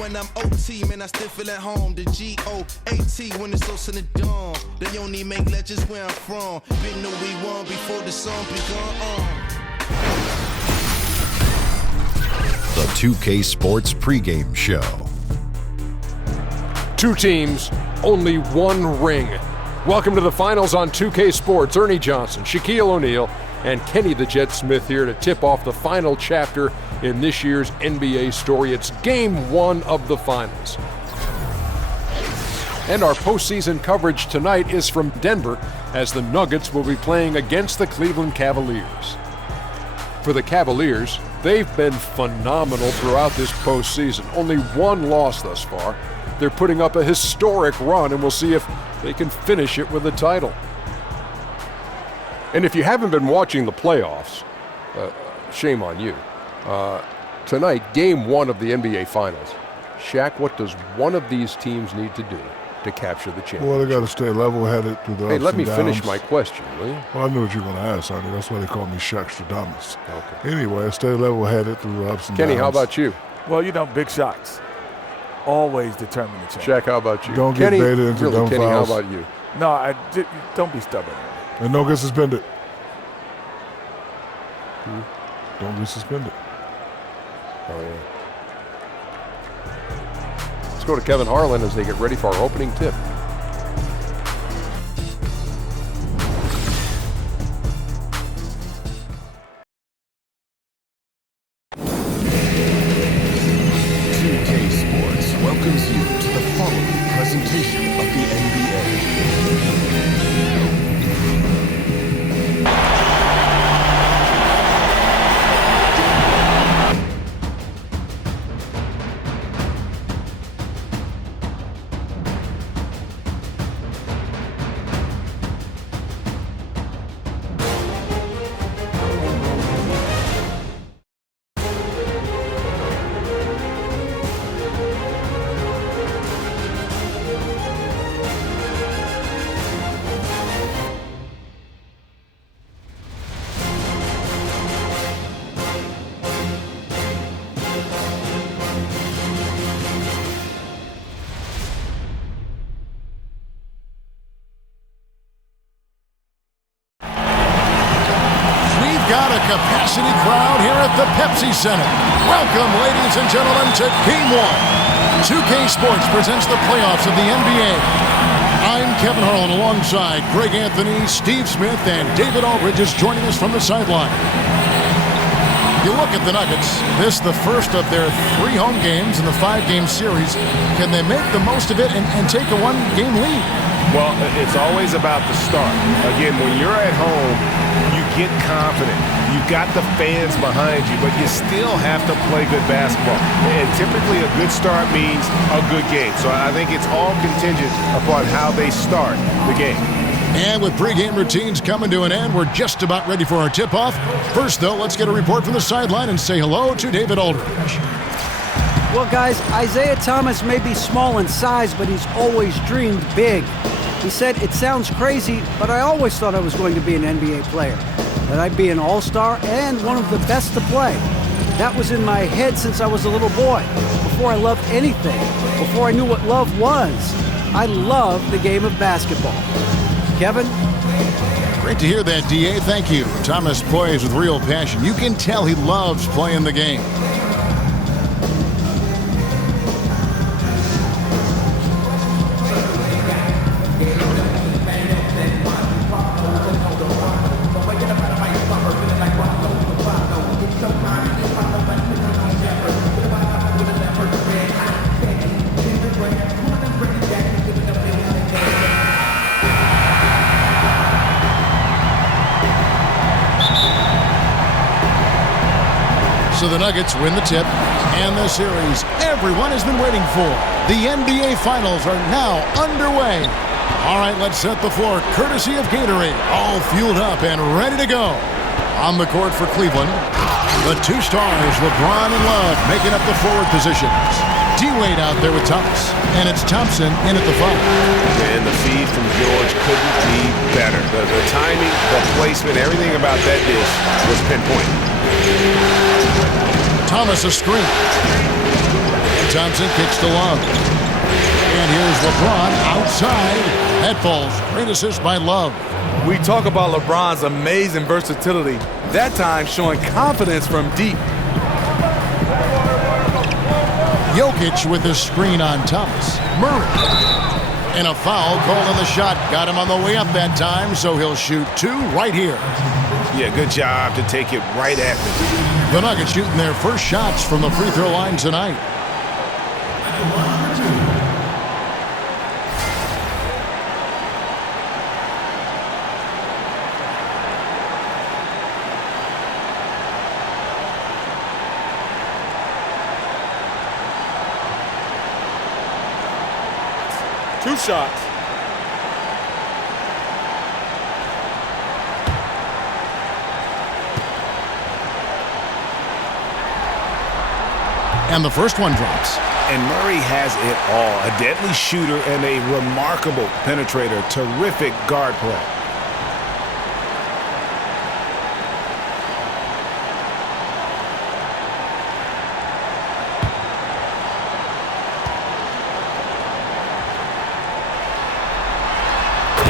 when I'm OT, man, I still feel at home. The G-O-A-T when it's close in the dawn. They only make legends where I'm from. Been the we won before the song begun. The 2K Sports pregame show. Two teams, only one ring. Welcome to the finals on 2K Sports. Ernie Johnson, Shaquille O'Neal, and Kenny the Jet Smith here to tip off the final chapter in this year's NBA story. It's game one of the finals. And our postseason coverage tonight is from Denver, as the Nuggets will be playing against the Cleveland Cavaliers. For the Cavaliers, they've been phenomenal throughout this postseason. Only one loss thus far. They're putting up a historic run, and we'll see if they can finish it with a title. And if you haven't been watching the playoffs, shame on you. Tonight, game one of the NBA Finals. Shaq, what does one of these teams need to do to capture the championship? Well, they got to stay level-headed through the ups Hey, let me and downs. finish my question, will you? Well, I knew what you were going to ask, Sonny. That's why they call me Shaqstradamus. Okay. Anyway, stay level-headed through the ups and Kenny, downs. how about you? Well, you know, big shots always determine the change. Shaq, how about you? Don't get Kenny, baited into really, dumb Kenny, fouls. how about you? No, don't be stubborn. And don't get suspended. Don't get suspended. Oh, yeah. Let's go to Kevin Harlan as they get ready for our opening tip. Welcomes you to the following presentation of the NBA. Got a capacity crowd here at the Pepsi Center. Welcome, ladies and gentlemen, to Game 1. 2K Sports presents the playoffs of the NBA. I'm Kevin Harlan alongside Greg Anthony, Steve Smith, and David Aldridge is joining us from the sideline. You look at the Nuggets. This is the first of their 3 home games in the 5-game series. Can they make the most of it and take a 1-game lead? Well, it's always about the start. Again, when you're at home, you get confident. You've got the fans behind you, but you still have to play good basketball. And typically a good start means a good game. So I think it's all contingent upon how they start the game. And with pregame routines coming to an end, we're just about ready for our tip-off. First, though, let's get a report from the sideline and say hello to David Aldridge. Well, guys, Isaiah Thomas may be small in size, but he's always dreamed big. He said, "It sounds crazy, but I always thought I was going to be an NBA player, that I'd be an all-star and one of the best to play. That was in my head since I was a little boy, before I loved anything, before I knew what love was. I love the game of basketball." Kevin? Great to hear that, D.A. Thank you. Thomas plays with real passion. You can tell he loves playing the game. So the Nuggets win the tip, and the series everyone has been waiting for. The NBA Finals are now underway. All right, let's set the floor, courtesy of Gatorade, all fueled up and ready to go. On the court for Cleveland, the 2 stars, LeBron and Love, making up the forward positions. D-Wade out there with Thomas, and it's Thompson in at the 5. And the feed from George couldn't be better. The timing, the placement, everything about that dish was pinpoint. Thomas a screen. Thompson kicks to Love. And here's LeBron outside. That falls. Great assist by Love. We talk about LeBron's amazing versatility. That time showing confidence from deep. Jokic with the screen on Thomas. Murray. And a foul called on the shot. Got him on the way up that time, so he'll shoot 2 right here. Yeah, good job to take it right at them. The Nuggets shooting their first shots from the free throw line tonight. Two shots. And the first one drops. And Murray has it all. A deadly shooter and a remarkable penetrator. Terrific guard play.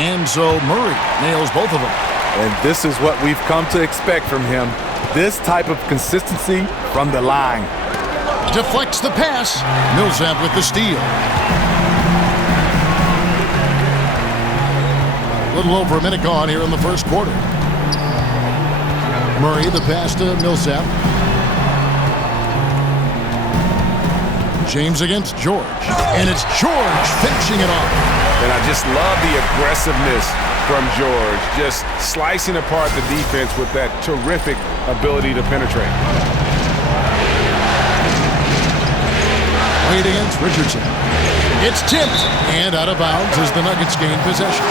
And so Murray nails both of them. And this is what we've come to expect from him. This type of consistency from the line. Deflects the pass. Millsap with the steal. A little over a minute gone here in the first quarter. Murray, the pass to Millsap. James against George. And it's George finishing it off. And I just love the aggressiveness from George. Just slicing apart the defense with that terrific ability to penetrate. Wade against Richardson. It's tipped and out of bounds as the Nuggets gain possession.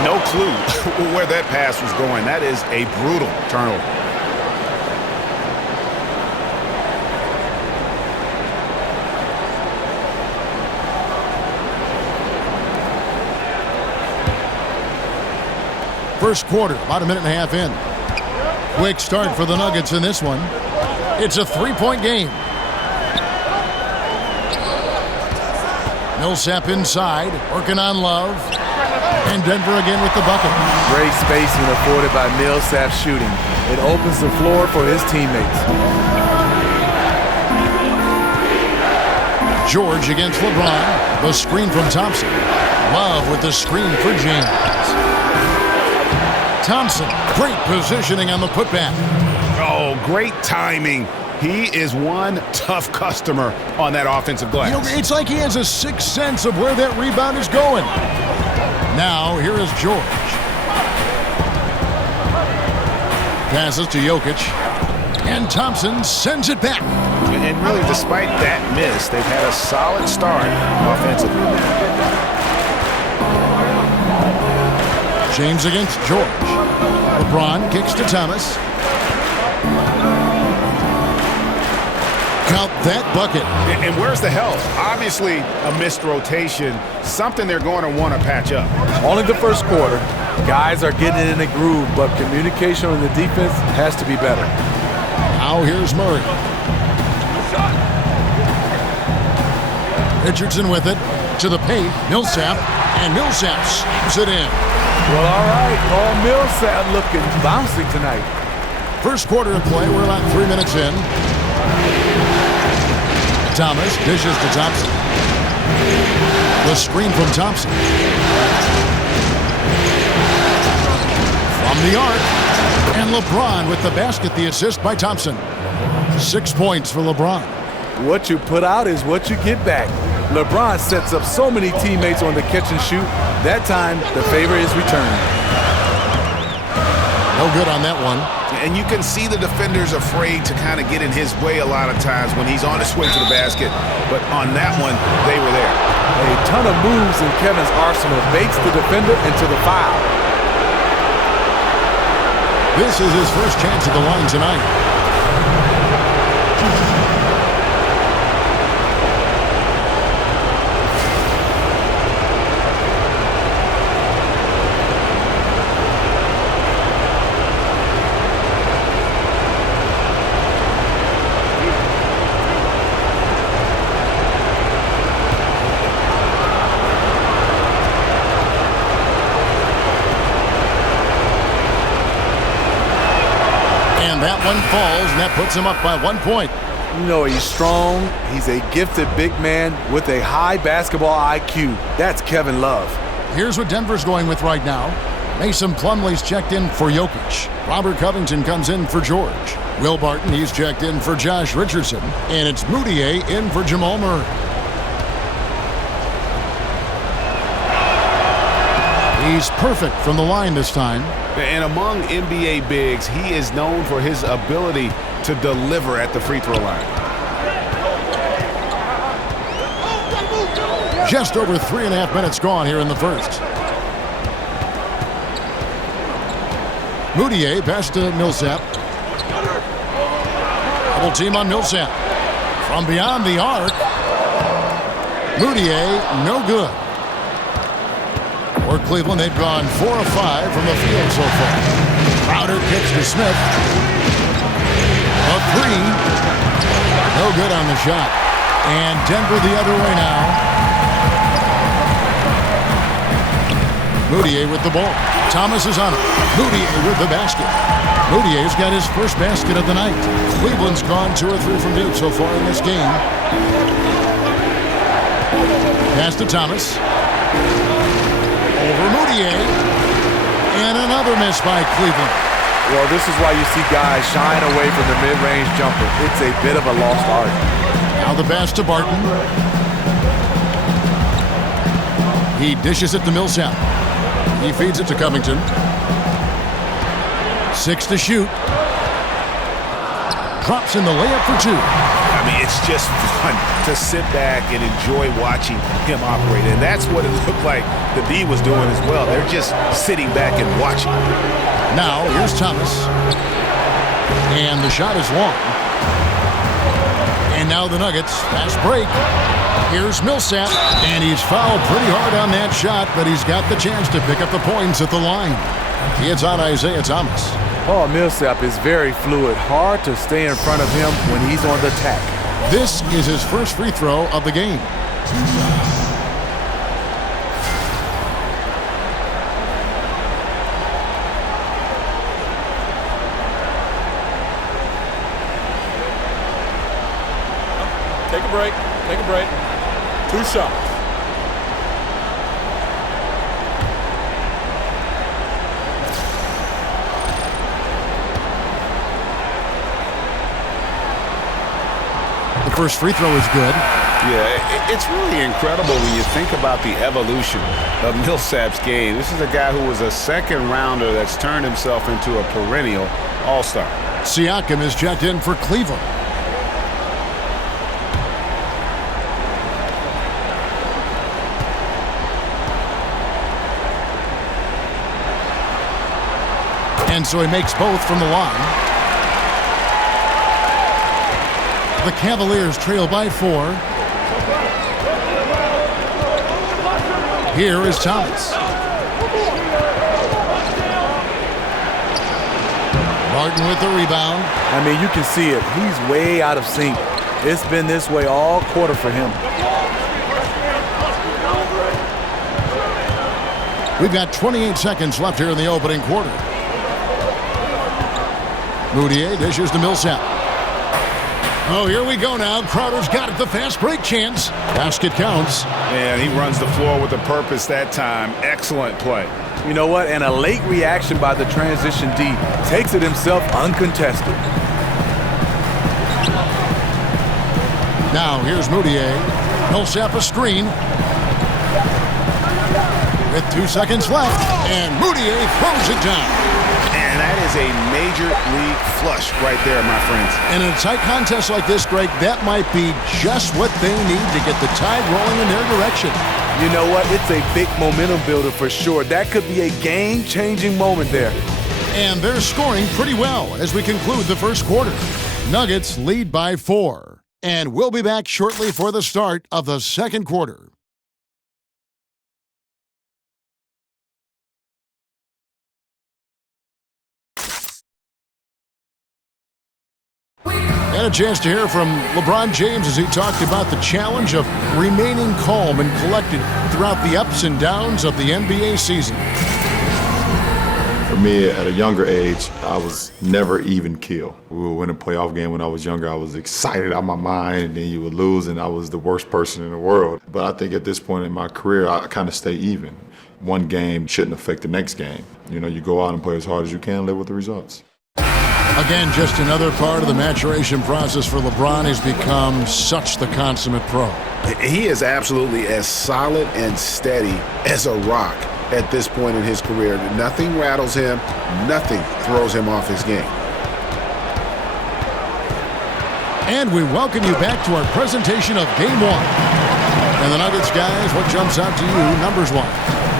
No clue where that pass was going. That is a brutal turnover. First quarter, about a minute and a half in. Quick start for the Nuggets in this one. It's a 3-point game. Millsap inside, working on Love. And Denver again with the bucket. Great spacing afforded by Millsap shooting. It opens the floor for his teammates. George against LeBron. The screen from Thompson. Love with the screen for James. Thompson, great positioning on the putback. Oh, great timing. He is one tough customer on that offensive glass. You know, it's like he has a sixth sense of where that rebound is going. Now, here is George. Passes to Jokic. And Thompson sends it back. And really, despite that miss, they've had a solid start offensively. James against George. LeBron kicks to Thomas. Count that bucket. And where's the help? Obviously, a missed rotation. Something they're going to want to patch up. Only the first quarter. Guys are getting in a groove, but communication on the defense has to be better. Now here's Murray. Richardson with it. To the paint. Millsap. And Millsap slams it in. Well, all right. Paul Millsap looking bouncy tonight. First quarter of play. We're about 3 minutes in. Thomas dishes to Thompson. The screen from Thompson. From the arc. And LeBron with the basket, the assist by Thompson. 6 points for LeBron. What you put out is what you get back. LeBron sets up so many teammates on the catch and shoot. That time, the favor is returned. No good on that one. And you can see the defenders afraid to kind of get in his way a lot of times when he's on his way to the basket. But on that one, they were there. A ton of moves in Kevin's arsenal baits the defender into the foul. This is his first chance at the line tonight. one falls, and that puts him up by 1 point. You know, he's strong. He's a gifted big man with a high basketball IQ. That's Kevin Love. Here's what Denver's going with right now. Mason Plumlee's checked in for Jokic. Robert Covington comes in for George. Will Barton, he's checked in for Josh Richardson. And it's Moutier in for Jamal Murray. He's perfect from the line this time. And among NBA bigs, he is known for his ability to deliver at the free throw line. Just over 3.5 minutes gone here in the first. Moutier pass to Millsap. Double team on Millsap. From beyond the arc. Moutier, no good. For Cleveland, they've gone 4 of 5 from the field so far. Crowder kicks to Smith. A three. No good on the shot. And Denver the other way now. Moutier with the ball. Thomas is on it. Moutier with the basket. Moutier's got his first basket of the night. Cleveland's gone 2 or 3 from deep so far in this game. Pass to Thomas. Over Moutier. And another miss by Cleveland. Well, this is why you see guys shying away from the mid-range jumper. It's a bit of a lost art. Now the pass to Barton. He dishes it to Millsap. He feeds it to Covington. 6 to shoot. Drops in the layup for 2. I mean, it's just fun to sit back and enjoy watching him operate. And that's what it looked like the D was doing as well. They're just sitting back and watching. Now, here's Thomas. And the shot is long. And now the Nuggets. Fast break. Here's Millsap. And he's fouled pretty hard on that shot, but he's got the chance to pick up the points at the line. It's on Isaiah Thomas. Paul Millsap is very fluid. Hard to stay in front of him when he's on the attack. This is his first free throw of the game. Take a break. Take a break. 2 shots. The first free throw is good. Yeah, it's really incredible when you think about the evolution of Millsap's game. This is a guy who was a second rounder that's turned himself into a perennial all-star. Siakam is checked in for Cleveland. And so he makes both from the line. The Cavaliers trail by 4. Here is Thomas. Martin with the rebound. I mean, you can see it. He's way out of sync. It's been this way all quarter for him. We've got 28 seconds left here in the opening quarter. Moutier dishes to Millsap. Oh, here we go now. Crowder's got it. The fast break chance. Basket counts. And he runs the floor with a purpose that time. Excellent play. You know what? And a late reaction by the transition D takes it himself uncontested. Now here's Moutier. Millsap a screen. With 2 seconds left. And Moutier throws it down. And that is a major league flush right there, my friends. And in a tight contest like this, Greg, that might be just what they need to get the tide rolling in their direction. You know what? It's a big momentum builder for sure. That could be a game-changing moment there. And they're scoring pretty well as we conclude the first quarter. Nuggets lead by 4. And we'll be back shortly for the start of the second quarter. And a chance to hear from LeBron James as he talked about the challenge of remaining calm and collected throughout the ups and downs of the NBA season. For For me, at a younger age, I was never even kill. We would win a playoff game when I was younger. I was excited out of my mind, and then you would lose, and I was the worst person in the world. But I think at this point in my career, I kind of stay even. One game shouldn't affect the next game. You know, you go out and play as hard as you can, live with the results. Again, just another part of the maturation process for LeBron. Has become such the consummate pro. He is absolutely as solid and steady as a rock at this point in his career. Nothing rattles him, nothing throws him off his game. And we welcome you back to our presentation of Game 1. And the Nuggets, guys, what jumps out to you, numbers one?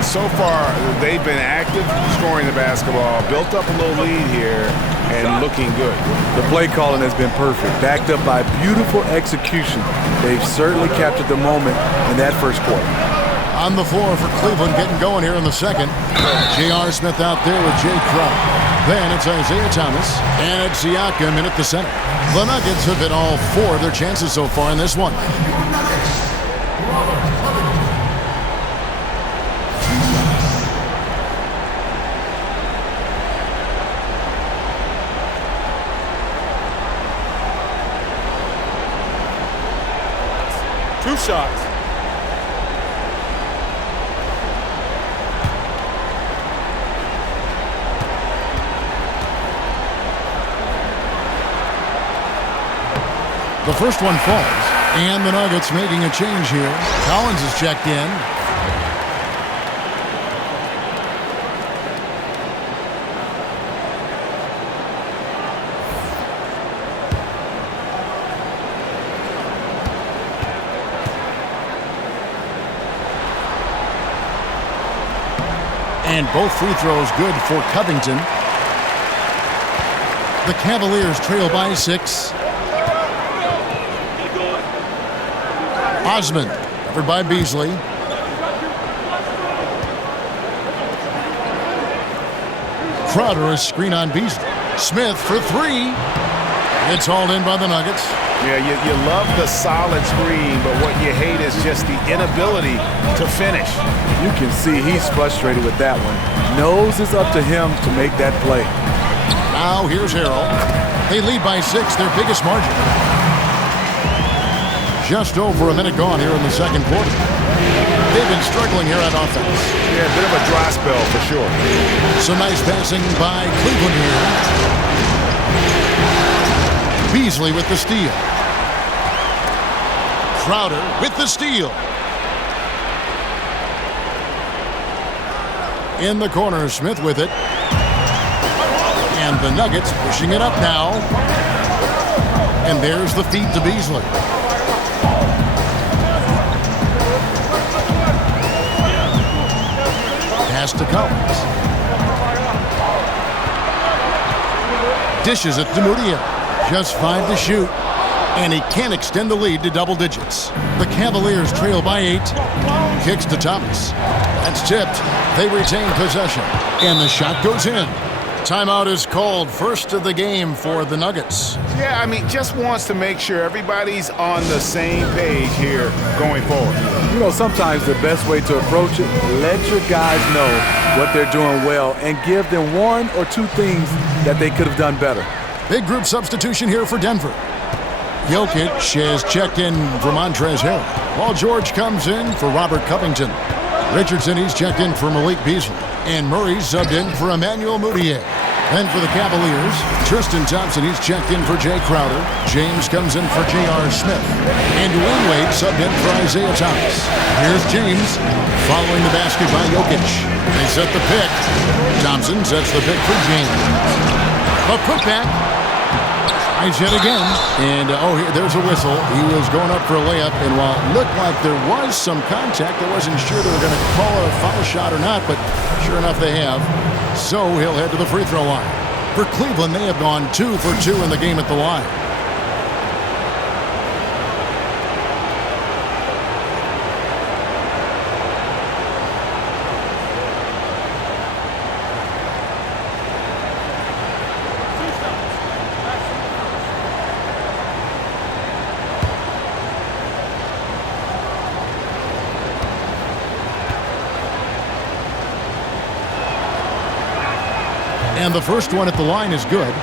So far, they've been active, scoring the basketball, built up a little lead here, and looking good. The play calling has been perfect, backed up by beautiful execution. They've certainly captured the moment in that first quarter. On the floor for Cleveland, getting going here in the second. J.R. Smith out there with Jay Crowder. Then it's Isaiah Thomas, and it's Siakam in at the center. The Nuggets have hit all four of their chances so far in this one. Two shots. The first one falls, and the Nuggets making a change here. Collins is checked in. And both free throws good for Covington. The Cavaliers trail by 6. Osman, covered by Beasley. Crowder is screen on Beasley. Smith for 3. It's hauled in by the Nuggets. Yeah, you love the solid screen, but what you hate is just the inability to finish. You can see he's frustrated with that one. Knows it's up to him to make that play. Now here's Harrell. They lead by 6, their biggest margin. Just over a minute gone here in the second quarter. They've been struggling here on offense. Yeah, a bit of a dry spell for sure. Some nice passing by Cleveland here. Beasley with the steal. Crowder with the steal. In the corner, Smith with it. And the Nuggets pushing it up now. And there's the feed to Beasley. Pass to Collins. Dishes it to Mudiay. Just 5 to shoot. And he can't extend the lead to double digits. The Cavaliers trail by 8. Kicks to Thomas. That's tipped. They retain possession. And the shot goes in. Timeout is called, first of the game for the Nuggets. Yeah, I mean, just wants to make sure everybody's on the same page here going forward. You know, sometimes the best way to approach it, let your guys know what they're doing well and give them 1 or 2 things that they could have done better. Big group substitution here for Denver. Jokic is checked in for Montrezl Harrell, while George comes in for Robert Covington. Richardson, he's checked in for Malik Beasley. And Murray subbed in for Emmanuel Mudiay. Then for the Cavaliers, Tristan Thompson, he's checked in for Jay Crowder. James comes in for J.R. Smith. And Dwayne Wade subbed in for Isaiah Thomas. Here's James following the basket by Jokic. They set the pick. Thompson sets the pick for James. A putback. Tries yet again. And, here, there's a whistle. He was going up for a layup. And while it looked like there was some contact, I wasn't sure they were going to call a foul shot or not, but sure enough they have. So he'll head to the free throw line. For Cleveland, they have gone 2 for 2 in the game at the line. And the first one at the line is good.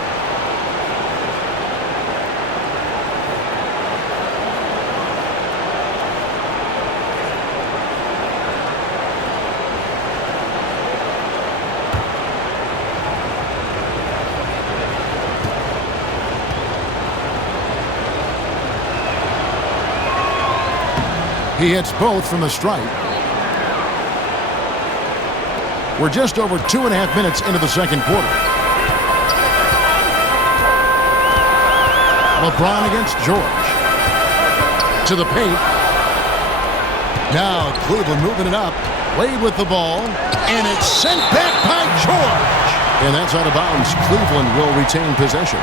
He hits both from the stripe. We're just over 2.5 minutes into the second quarter. LeBron against George. To the paint. Now Cleveland moving it up. Wade with the ball. And it's sent back by George. And that's out of bounds. Cleveland will retain possession.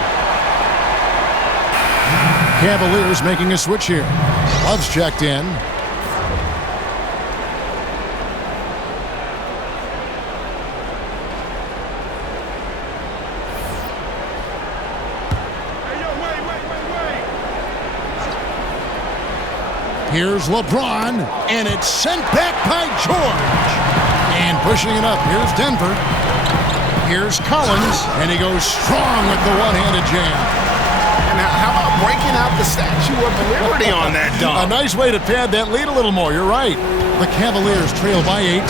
Cavaliers making a switch here. Love's checked in. Here's LeBron, and it's sent back by George. And pushing it up, here's Denver. Here's Collins, and he goes strong with the one-handed jam. And how about breaking out the Statue of Liberty on that dunk? A nice way to pad that lead a little more, you're right. The Cavaliers trail by 8.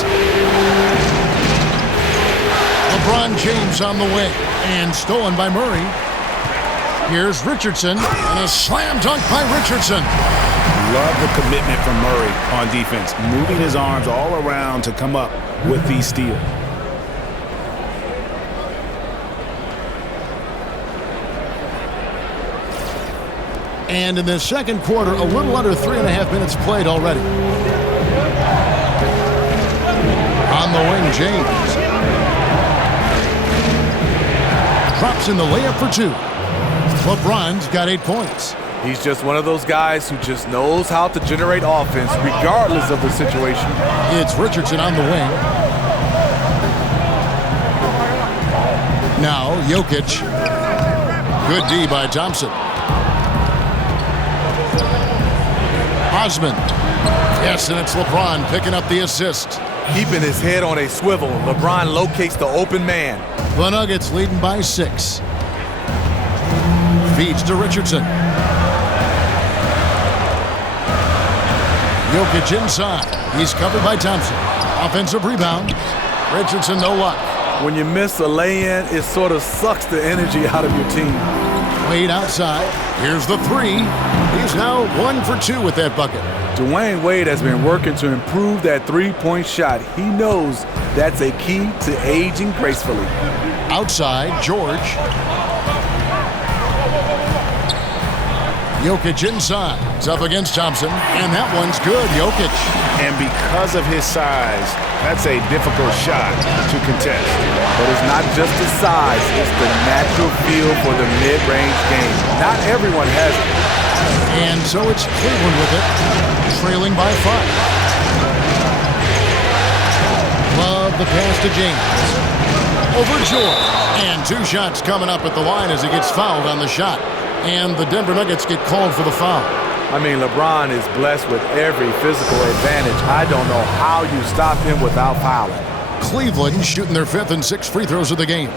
LeBron James on the way, and stolen by Murray. Here's Richardson, and a slam dunk by Richardson. Love the commitment from Murray on defense, moving his arms all around to come up with these steals. And in the second quarter, a little under 3.5 minutes played already. On the wing, James. Drops in the layup for 2. LeBron's got 8 points. He's just one of those guys who just knows how to generate offense regardless of the situation. It's Richardson on the wing. Now, Jokic. Good D by Thompson. Osman. Yes, and it's LeBron picking up the assist. Keeping his head on a swivel, LeBron locates the open man. The Nuggets leading by 6. Feeds to Richardson. Jokic inside. He's covered by Thompson. Offensive rebound. Richardson, no luck. When you miss a lay-in, it sort of sucks the energy out of your team. Wade outside. Here's the 3. He's now 1 for 2 with that bucket. Dwayne Wade has been working to improve that three-point shot. He knows that's a key to aging gracefully. Outside, George. Jokic inside. He's up against Thompson, and that one's good. Jokic. And because of his size, that's a difficult shot to contest. But it's not just the size, it's the natural feel for the mid-range game. Not everyone has it. And so it's Cleveland with it, trailing by 5. Love the pass to James. Over George. And 2 shots coming up at the line as he gets fouled on the shot. And the Denver Nuggets get called for the foul. I mean, LeBron is blessed with every physical advantage. I don't know how you stop him without fouling. Cleveland shooting their 5th and 6th free throws of the game.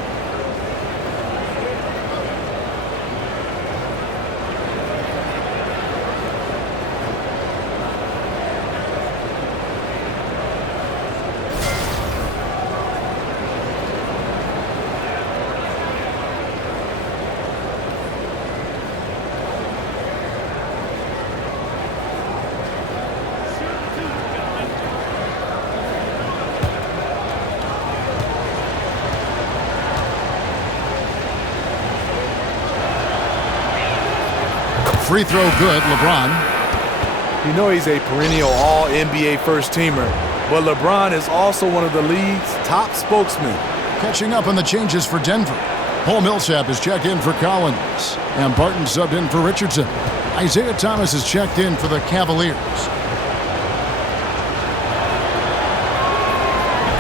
Free throw good, LeBron. You know he's a perennial all-NBA first-teamer, but LeBron is also one of the league's top spokesmen. Catching up on the changes for Denver. Paul Millsap is checked in for Collins, and Barton subbed in for Richardson. Isaiah Thomas is checked in for the Cavaliers.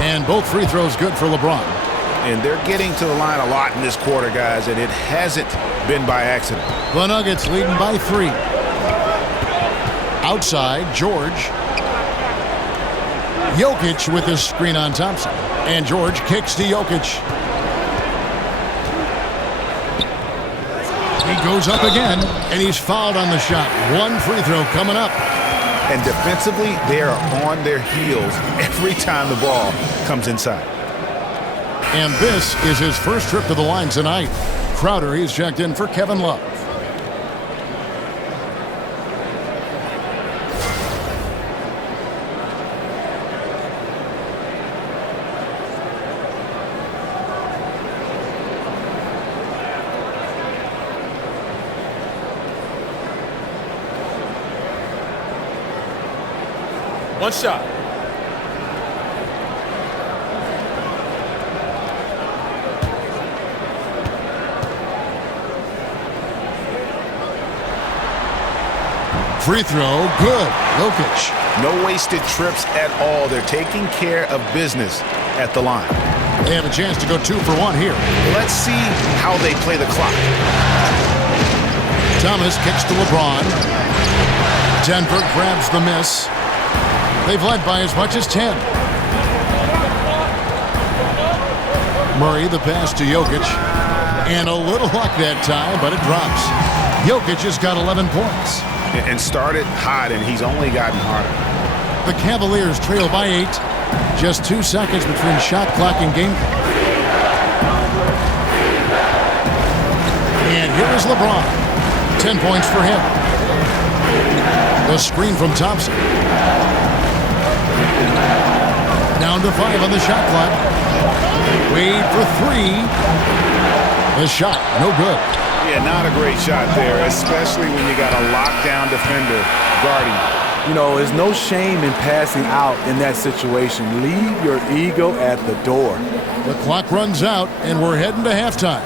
And both free throws good for LeBron. And they're getting to the line a lot in this quarter, guys, and it hasn't been by accident. The Nuggets leading by 3. Outside, George. Jokic with his screen on Thompson. And George kicks to Jokic. goes up again, and he's fouled on the shot. One free throw coming up. And defensively, they are on their heels every time the ball comes inside. And this is his first trip to the line tonight. Crowder, he's checked in for Kevin Love. One shot. Free throw, good. Jokic. No wasted trips at all. They're taking care of business at the line. They have a chance to go 2 for 1 here. Let's see how they play the clock. Thomas kicks to LeBron. Denver grabs the miss. They've led by as much as 10. Murray, the pass to Jokic. And a little luck that time, but it drops. Jokic has got 11 points. And started hot, and he's only gotten harder. The Cavaliers trail by 8. Just 2 seconds between shot clock and game clock. And here is LeBron. 10 points for him. The screen from Thompson. Down to 5 on the shot clock. Wade for 3. The shot, no good. Yeah, not a great shot there, especially when you got a lockdown defender guarding you. You know, there's no shame in passing out in that situation. Leave your ego at the door. The clock runs out, and we're heading to halftime.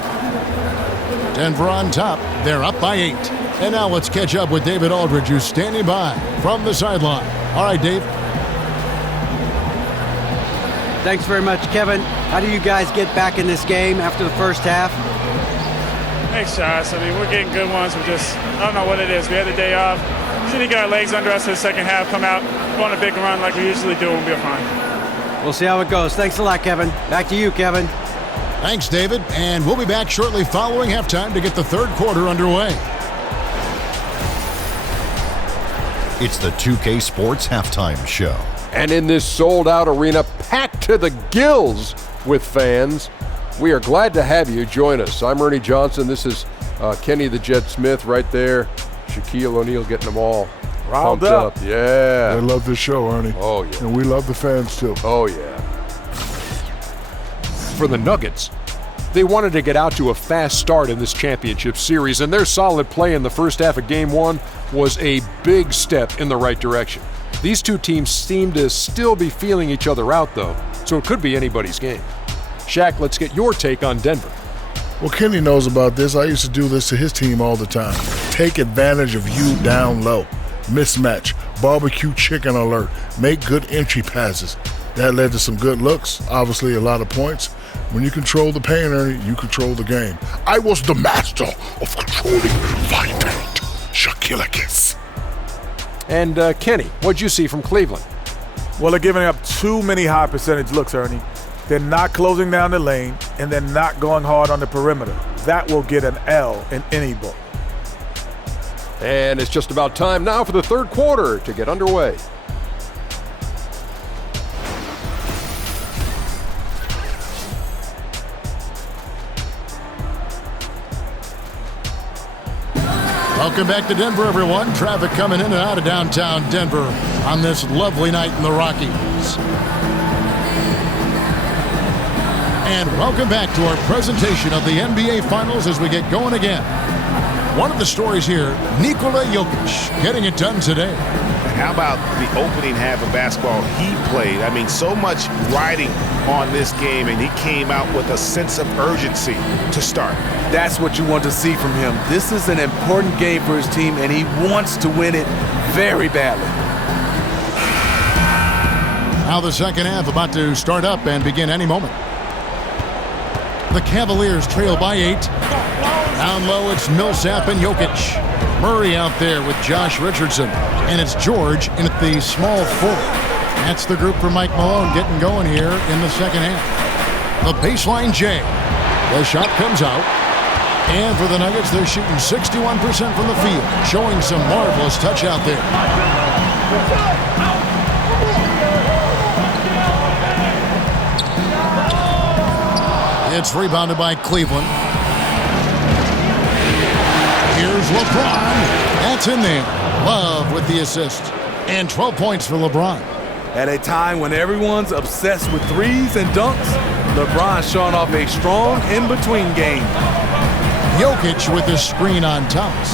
Denver on top. They're up by 8. And now let's catch up with David Aldridge, who's standing by from the sideline. All right, Dave. Thanks very much, Kevin. How do you guys get back in this game after the first half? Make shots. I mean, we're getting good ones. I don't know what it is. We had the day off. Just need to get our legs under us in the second half, come out, go on a big run like we usually do, and we'll be fine. We'll see how it goes. Thanks a lot, Kevin. Back to you, Kevin. Thanks, David. And we'll be back shortly following halftime to get the third quarter underway. It's the 2K Sports Halftime Show. And in this sold-out arena packed to the gills with fans, we are glad to have you join us. I'm Ernie Johnson. This is Kenny the Jet Smith right there. Shaquille O'Neal getting them all riled pumped up. Yeah. They love this show, Ernie. Oh, yeah. And we love the fans, too. Oh, yeah. For the Nuggets, they wanted to get out to a fast start in this championship series, and their solid play in the first half of Game 1 was a big step in the right direction. These two teams seem to still be feeling each other out, though, so it could be anybody's game. Shaq, let's get your take on Denver. Well, Kenny knows about this. I used to do this to his team all the time. Take advantage of you down low. Mismatch. Barbecue chicken alert. Make good entry passes. That led to some good looks. Obviously, a lot of points. When you control the paint, Ernie, you control the game. I was the master of controlling fine paint. Shaquille. And Kenny, what'd you see from Cleveland? Well, they're giving up too many high percentage looks, Ernie. They're not closing down the lane, and they're not going hard on the perimeter. That will get an L in any book. And it's just about time now for the third quarter to get underway. Welcome back to Denver, everyone. Traffic coming in and out of downtown Denver on this lovely night in the Rockies. And welcome back to our presentation of the NBA Finals as we get going again. One of the stories here, Nikola Jokic getting it done today. How about the opening half of basketball he played? I mean, so much riding on this game, and he came out with a sense of urgency to start. That's what you want to see from him. This is an important game for his team, and he wants to win it very badly. Now the second half about to start up and begin any moment. The Cavaliers trail by 8. Down low, it's Millsap and Jokic. Murray out there with Josh Richardson. And it's George in at the small forward. That's the group for Mike Malone getting going here in the second half. The baseline J. The shot comes out. And for the Nuggets, they're shooting 61% from the field, showing some marvelous touch out there. It's rebounded by Cleveland. Here's LeBron. That's in there. Love with the assist. And 12 points for LeBron. At a time when everyone's obsessed with threes and dunks, LeBron's showing off a strong in-between game. Jokic with the screen on Thomas.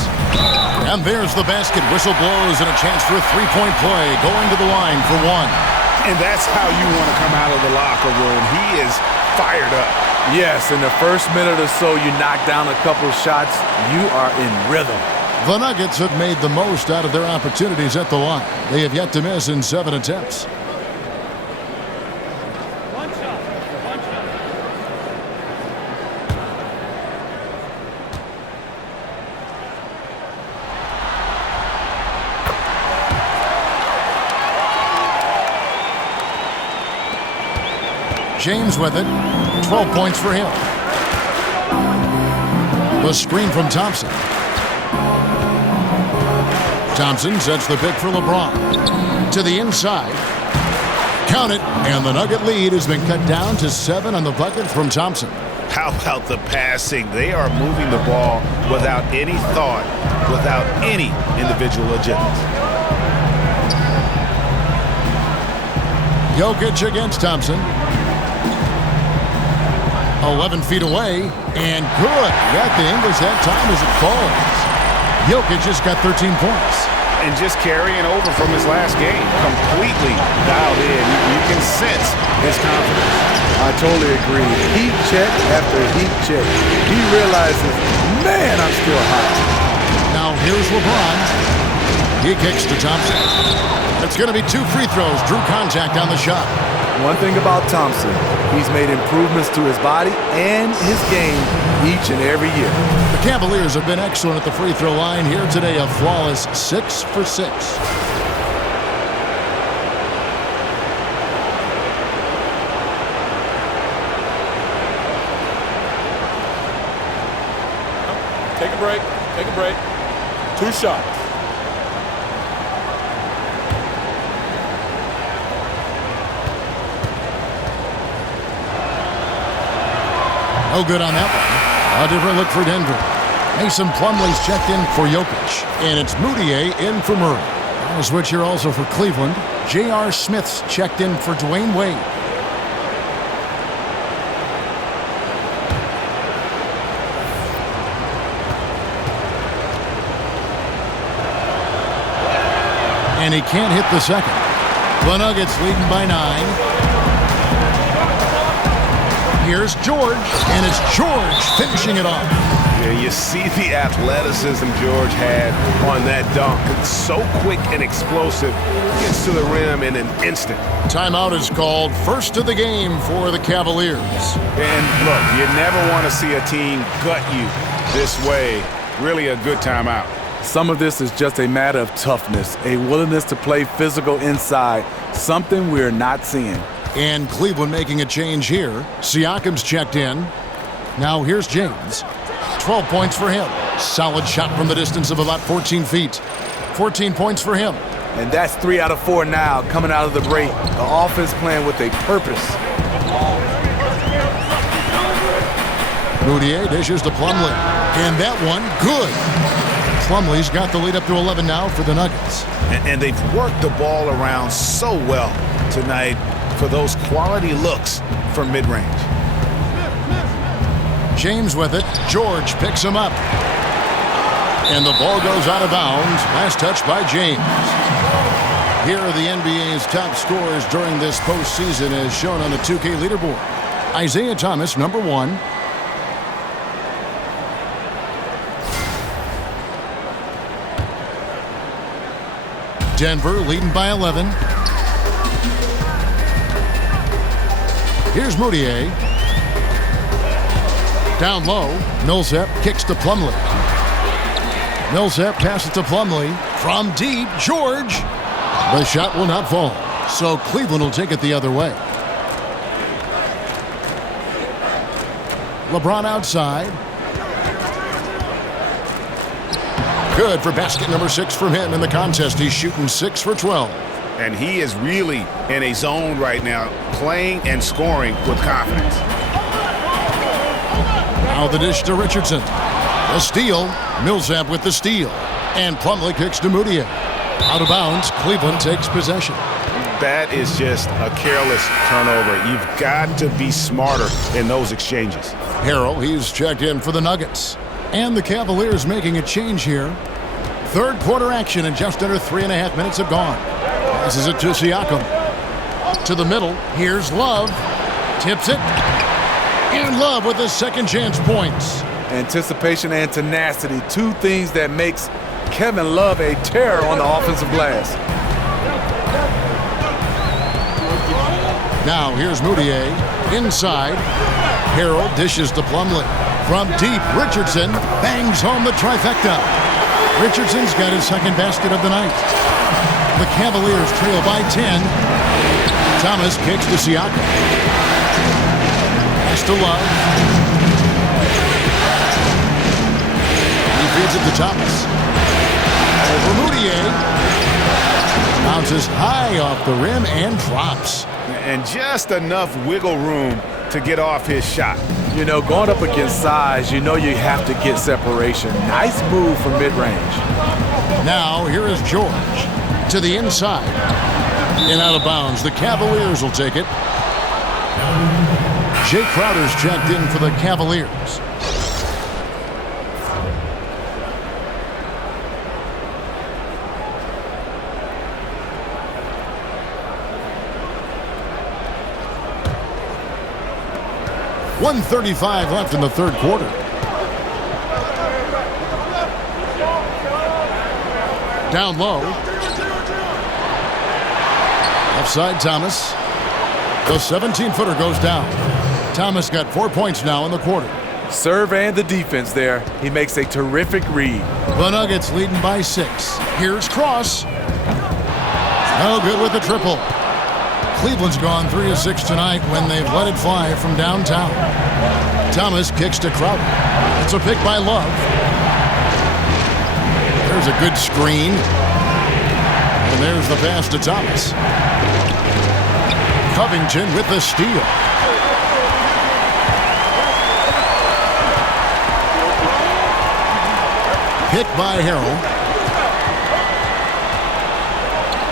And there's the basket. Whistle blows and a chance for a three-point play. Going to the line for one. And that's how you want to come out of the locker room. He is fired up. Yes, in the first minute or so, you knock down a couple shots, you are in rhythm. The Nuggets have made the most out of their opportunities at the line. They have yet to miss in 7 attempts. James with it. 12 points for him. The screen from Thompson. Thompson sets the pick for LeBron. To the inside. Count it. And the Nugget lead has been cut down to 7 on the bucket from Thompson. How about the passing? They are moving the ball without any thought, without any individual agendas. Jokic against Thompson. 11 feet away, and good. Got the English that time as it falls. Jokic just got 13 points. And just carrying over from his last game, completely dialed in. You can sense his confidence. I totally agree. Heat check after heat check. He realizes, man, I'm still hot. Now here's LeBron. He kicks to Thompson. It's going to be 2 free throws. Drew contact on the shot. One thing about Thompson, he's made improvements to his body and his game each and every year. The Cavaliers have been excellent at the free throw line here today, a flawless 6 for 6. Take a break. Take a break. 2 shots. No good on that one. A different look for Denver. Mason Plumlee's checked in for Jokic. And it's Moutier in for Murray. On a switch here also for Cleveland. J.R. Smith's checked in for Dwayne Wade. And he can't hit the second. The Nuggets leading by 9. Here's George, and it's George finishing it off. Yeah, you see the athleticism George had on that dunk. It's so quick and explosive. Gets to the rim in an instant. Timeout is called. First of the game for the Cavaliers. And look, you never want to see a team gut you this way. Really a good timeout. Some of this is just a matter of toughness, a willingness to play physical inside, something we're not seeing. And Cleveland making a change here. Siakam's checked in. Now here's James. 12 points for him. Solid shot from the distance of about 14 feet. 14 points for him. And that's 3 out of 4 now coming out of the break. The offense playing with a purpose. Moutier dishes to Plumlee. And that one, good. Plumlee's got the lead up to 11 now for the Nuggets. And they've worked the ball around so well tonight for those quality looks from mid-range. James with it. George picks him up. And the ball goes out of bounds. Last touch by James. Here are the NBA's top scorers during this postseason as shown on the 2K leaderboard. Isaiah Thomas, number 1. Denver leading by 11. Here's Moutier. Down low, Millsap kicks to Plumlee. Millsap passes to Plumlee. From deep, George. The shot will not fall, so Cleveland will take it the other way. LeBron outside. Good for basket number 6 from him in the contest. He's shooting 6 for 12. And he is really in a zone right now, playing and scoring with confidence. Now the dish to Richardson. A steal. Millsap with the steal. And Plumlee kicks to Moutier. Out of bounds, Cleveland takes possession. That is just a careless turnover. You've got to be smarter in those exchanges. Harrell, he's checked in for the Nuggets. And the Cavaliers making a change here. Third quarter action and just under 3.5 minutes have gone. Passes it to Siakam. To the middle. Here's Love. Tips it. And Love with his second chance points. Anticipation and tenacity, 2 things that makes Kevin Love a terror on the offensive glass. Now here's Moutier. Inside. Harrell dishes to Plumlee. From deep, Richardson bangs home the trifecta. Richardson's got his second basket of the night. The Cavaliers trail by 10. Thomas kicks to Siakam. Pass to Love. He feeds it to Thomas. Over Moutier. Bounces high off the rim and drops. And just enough wiggle room to get off his shot. You know, going up against size, you know you have to get separation. Nice move from mid-range. Now, here is George. To the inside. And out of bounds. The Cavaliers will take it. Jay Crowder's checked in for the Cavaliers. .135 left in the third quarter. Down low. Offside Thomas. The 17-footer goes down. Thomas got 4 points now in the quarter. Serve and the defense there. He makes a terrific read. The Nuggets leading by 6. Here's Cross. No good with the triple. Cleveland's gone 3 of 6 tonight when they've let it fly from downtown. Thomas kicks to Crowder. It's a pick by Love. There's a good screen. And there's the pass to Thomas. Covington with the steal. Pick by Harrell.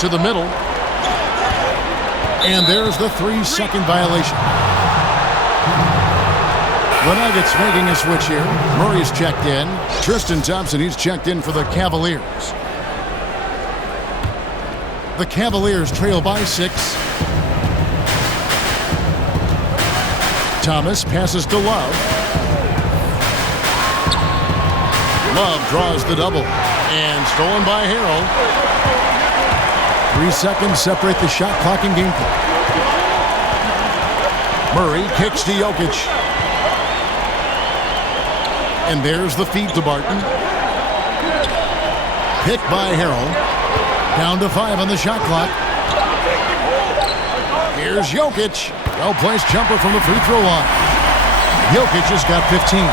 To the middle. And there's the 3-second violation. The Nuggets making a switch here. Murray's checked in. Tristan Thompson, he's checked in for the Cavaliers. The Cavaliers trail by 6. Thomas passes to Love. Love draws the double. And stolen by Harrell. 3 seconds separate the shot clock and game clock. Murray kicks to Jokic. And there's the feed to Barton. Picked by Harrell. Down to 5 on the shot clock. Here's Jokic. Well-placed jumper from the free throw line. Jokic has got 15.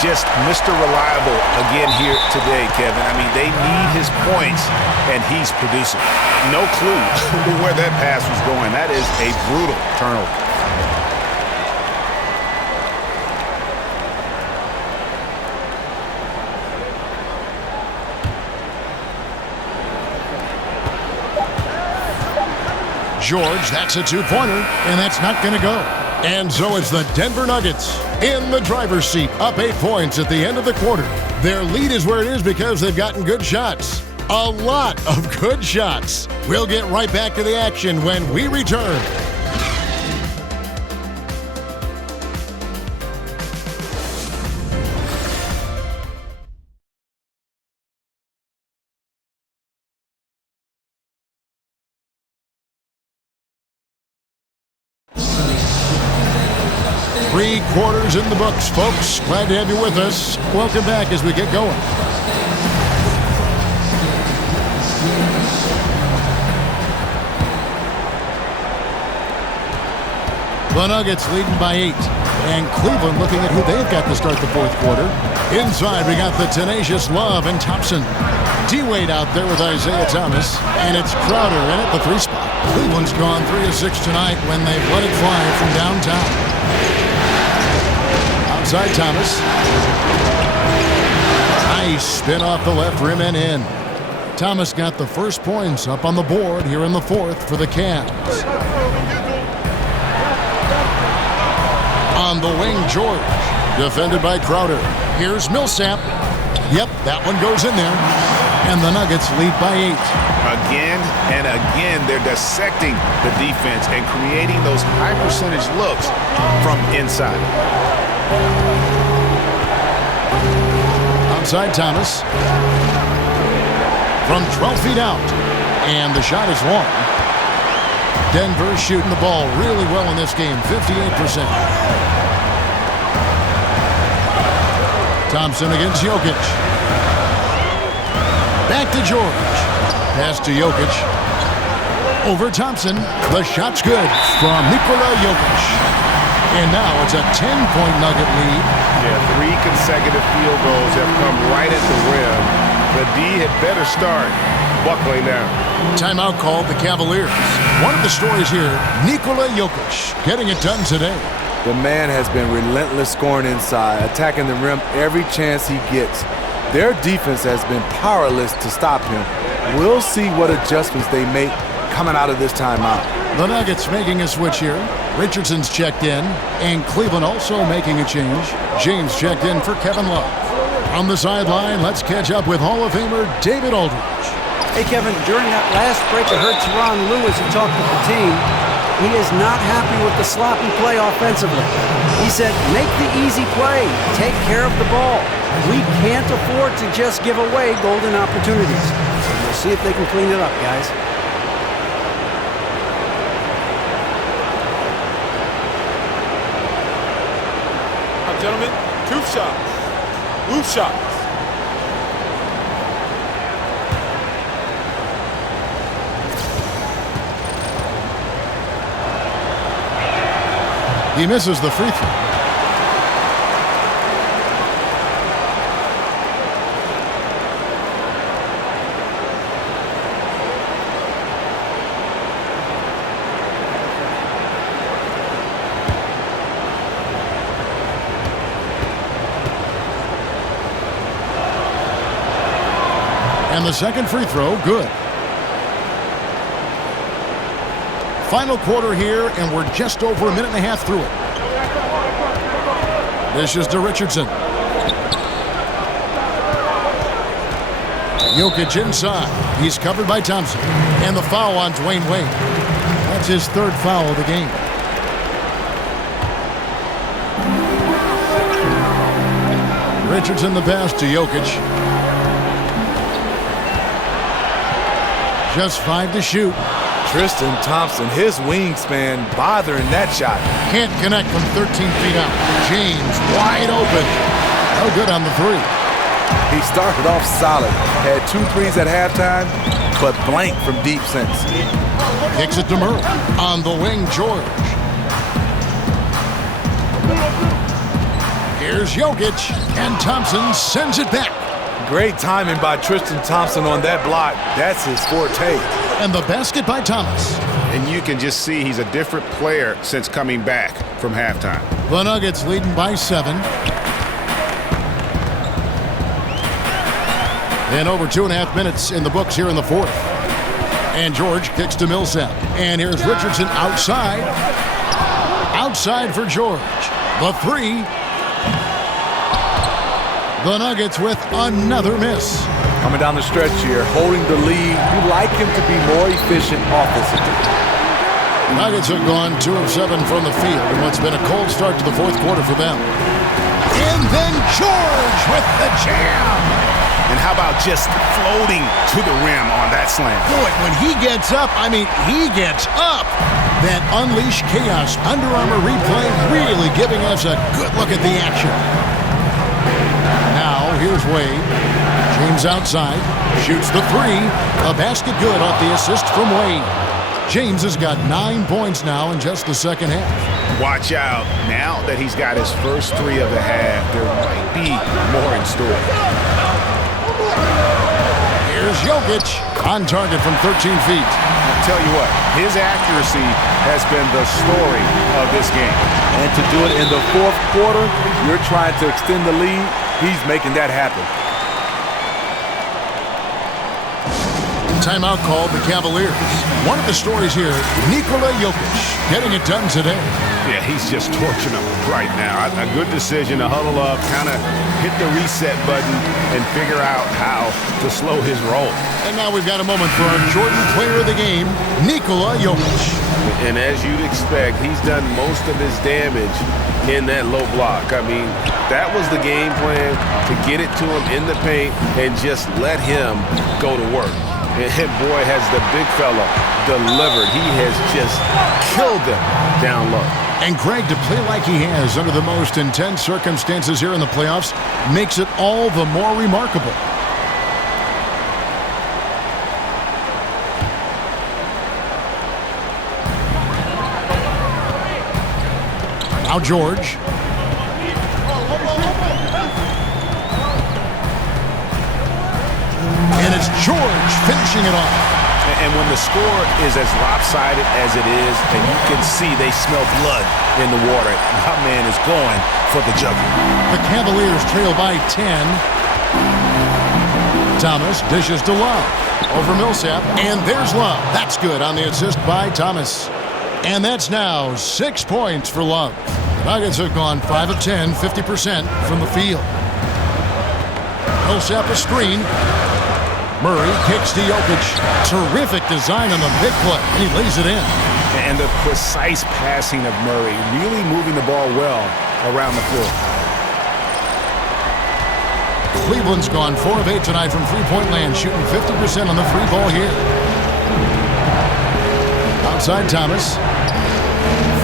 Just Mr. Reliable again here today, Kevin. I mean, they need his points, and he's producing. No clue where that pass was going. That is a brutal turnover. George, that's a 2-pointer, and that's not going to go. And so it's the Denver Nuggets in the driver's seat, up 8 points at the end of the quarter. Their lead is where it is because they've gotten good shots. A lot of good shots. We'll get right back to the action when we return. Three quarters in the books, folks. Glad to have you with us. Welcome back as we get going. The Nuggets leading by 8. And Cleveland looking at who they've got to start the fourth quarter. Inside, we got the tenacious Love and Thompson. D-Wade out there with Isaiah Thomas. And it's Crowder in at the 3 spot. Cleveland's gone 3 of 6 tonight when they've let it fly from downtown. Outside Thomas. Nice spin off the left rim and in. Thomas got the first points up on the board here in the fourth for the Cavs. On the wing, George. Defended by Crowder. Here's Millsap. Yep, that one goes in there. And the Nuggets lead by 8. Again and again, they're dissecting the defense and creating those high percentage looks from inside. Outside Thomas. From 12 feet out. And the shot is long. Denver shooting the ball really well in this game, 58%. Thompson against Jokic. Back to George. Pass to Jokic. Over Thompson. The shot's good from Nikola Jokic. And now it's a 10-point Nugget lead. Yeah, 3 consecutive field goals have come right at the rim. The D had better start buckling down. Timeout called the Cavaliers. One of the stories here, Nikola Jokic getting it done today. The man has been relentless scoring inside, attacking the rim every chance he gets. Their defense has been powerless to stop him. We'll see what adjustments they make coming out of this timeout. The Nuggets making a switch here. Richardson's checked in, and Cleveland also making a change. James checked in for Kevin Love. On the sideline, let's catch up with Hall of Famer David Aldridge. Hey, Kevin, during that last break, I heard Teron Lewis who talked with the team. He is not happy with the sloppy play offensively. He said, make the easy play. Take care of the ball. We can't afford to just give away golden opportunities. So we'll see if they can clean it up, guys. Now, gentlemen, 2 shots. Move shots. He misses the free throw. And the second free throw, good. Final quarter here, and we're just over a minute and a half through it. This is to Richardson. Jokic inside. He's covered by Thompson. And the foul on Dwayne Wade. That's his 3rd foul of the game. Richardson the pass to Jokic. Just 5 to shoot. Tristan Thompson, his wingspan bothering that shot. Can't connect from 13 feet out. James wide open. No good on the 3. He started off solid. Had 2 threes at halftime, but blank from deep since. Kicks it to Murray. On the wing, George. Here's Jokic, and Thompson sends it back. Great timing by Tristan Thompson on that block. That's his forte. And the basket by Thomas. And you can just see he's a different player since coming back from halftime. The Nuggets leading by 7. And over 2.5 minutes in the books here in the fourth. And George kicks to Millsap. And here's Richardson outside. Outside for George. The 3. The Nuggets with another miss. Coming down the stretch here, holding the lead. You like him to be more efficient offensively. Nuggets have gone 2 of 7 from the field in what's been a cold start to the fourth quarter for them. And then George with the jam. And how about just floating to the rim on that slam? Boy, when he gets up, he gets up. That unleashed chaos Under Armour replay really giving us a good look at the action. Now, here's Wade. James outside, shoots the 3. A basket good off the assist from Wade. James has got 9 points now in just the second half. Watch out. Now that he's got his first 3 of the half, there might be more in store. Here's Jokic on target from 13 feet. I'll tell you what, his accuracy has been the story of this game. And to do it in the fourth quarter, you're trying to extend the lead. He's making that happen. Timeout called the Cavaliers. One of the stories here, Nikola Jokic getting it done today. Yeah, he's just torching them right now. A good decision to huddle up, kind of hit the reset button, and figure out how to slow his roll. And now we've got a moment for our Jordan player of the game, Nikola Jokic. And as you'd expect, he's done most of his damage in that low block. I mean, that was the game plan, to get it to him in the paint and just let him go to work. And boy, has the big fella delivered. He has just killed them down low. And Greg, to play like he has under the most intense circumstances here in the playoffs makes it all the more remarkable. Now George. And it's George finishing it off. And when the score is as lopsided as it is, and you can see they smell blood in the water, my man is going for the jugular. The Cavaliers trail by 10. Thomas dishes to Love over Millsap, and there's Love. That's good on the assist by Thomas. And that's now 6 points for Love. The Nuggets have gone 5 of 10, 50% from the field. Millsap a screen. Murray kicks to Jokic. Terrific design on the big play. He lays it in. And the precise passing of Murray, really moving the ball well around the floor. Cleveland's gone 4 of 8 tonight from three-point land, shooting 50% on the free ball here. Outside Thomas.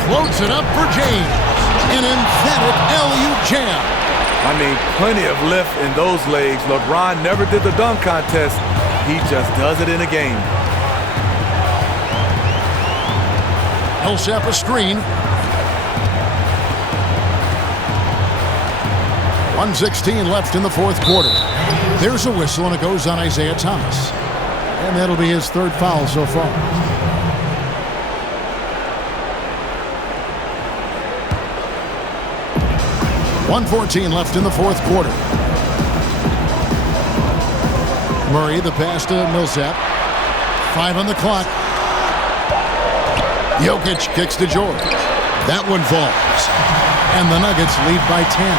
Floats it up for James. An emphatic LU jam. I mean, plenty of lift in those legs. LeBron never did the dunk contest. He just does it in a game. Millsap a screen. 1:16 left in the fourth quarter. There's a whistle, and it goes on Isaiah Thomas. And that'll be his 3rd foul so far. .114 left in the fourth quarter. Murray, the pass to Millsap. 5 on the clock. Jokic kicks to George. That one falls. And the Nuggets lead by 10.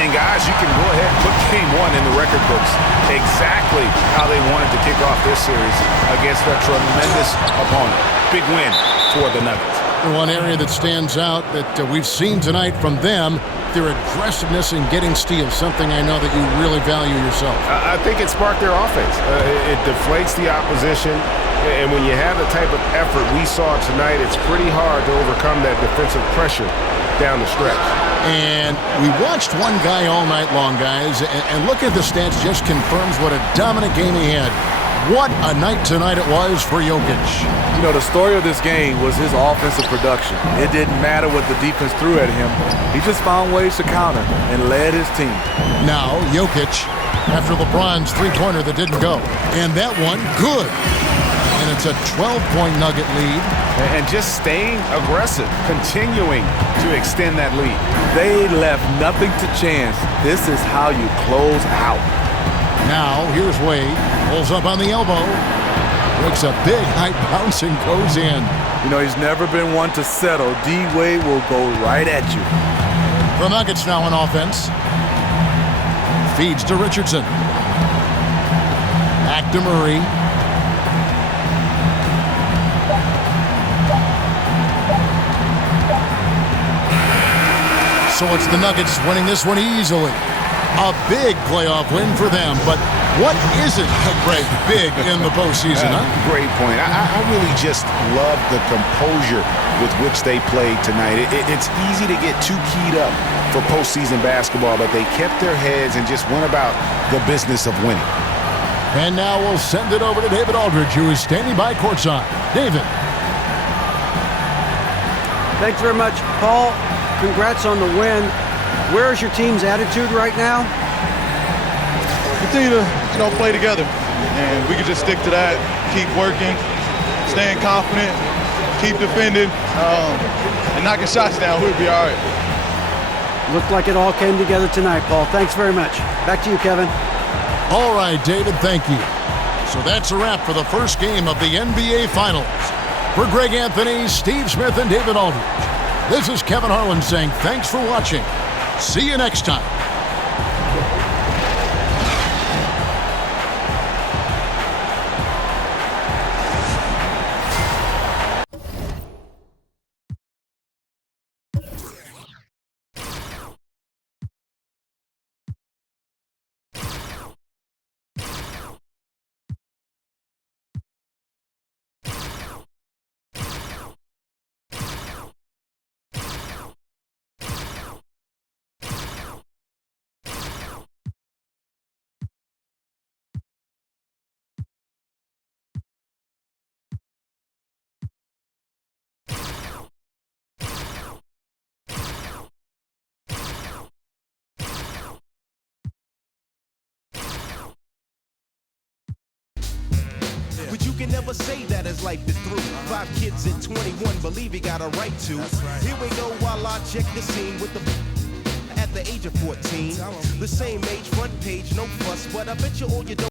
And guys, you can go ahead and put game 1 in the record books. Exactly how they wanted to kick off this series against a tremendous opponent. Big win for the Nuggets. One area that stands out that we've seen tonight from them, their aggressiveness in getting steals, something I know that you really value yourself. I think it sparked their offense. It deflates the opposition, and when you have the type of effort we saw tonight, it's pretty hard to overcome that defensive pressure down the stretch. And we watched one guy all night long, guys, and looking at the stats just confirms what a dominant game he had. What a night tonight it was for Jokic. You know, the story of this game was his offensive production. It didn't matter what the defense threw at him. He just found ways to counter and led his team. Now, Jokic, after LeBron's three-pointer that didn't go. And that one, good. And it's a 12-point Nugget lead. And just staying aggressive, continuing to extend that lead. They left nothing to chance. This is how you close out. Now, here's Wade. Pulls up on the elbow. Makes a big high bounce and goes in. You know, he's never been one to settle. D-Wade will go right at you. The Nuggets now on offense. Feeds to Richardson. Back to Murray. So it's the Nuggets winning this one easily. A big playoff win for them, but what isn't, Greg, big in the postseason, huh? Great point. I really just love the composure with which they played tonight. It's easy to get too keyed up for postseason basketball, but they kept their heads and just went about the business of winning. And now we'll send it over to David Aldridge, who is standing by courtside. David. Thanks very much. Paul, congrats on the win. Where is your team's attitude right now? Continue to, play together. And we can just stick to that, keep working, staying confident, keep defending, and knocking shots down. We'll be all right. Looked like it all came together tonight, Paul. Thanks very much. Back to you, Kevin. All right, David, thank you. So that's a wrap for the first game of the NBA Finals. For Greg Anthony, Steve Smith, and David Aldridge, this is Kevin Harlan saying thanks for watching. See you next time. But you can never say that as life is through. 5 kids at 21, believe he got a right to. Here we go while I check the scene with the at the age of 14. The same age, front page, no fuss, but I bet you all you don't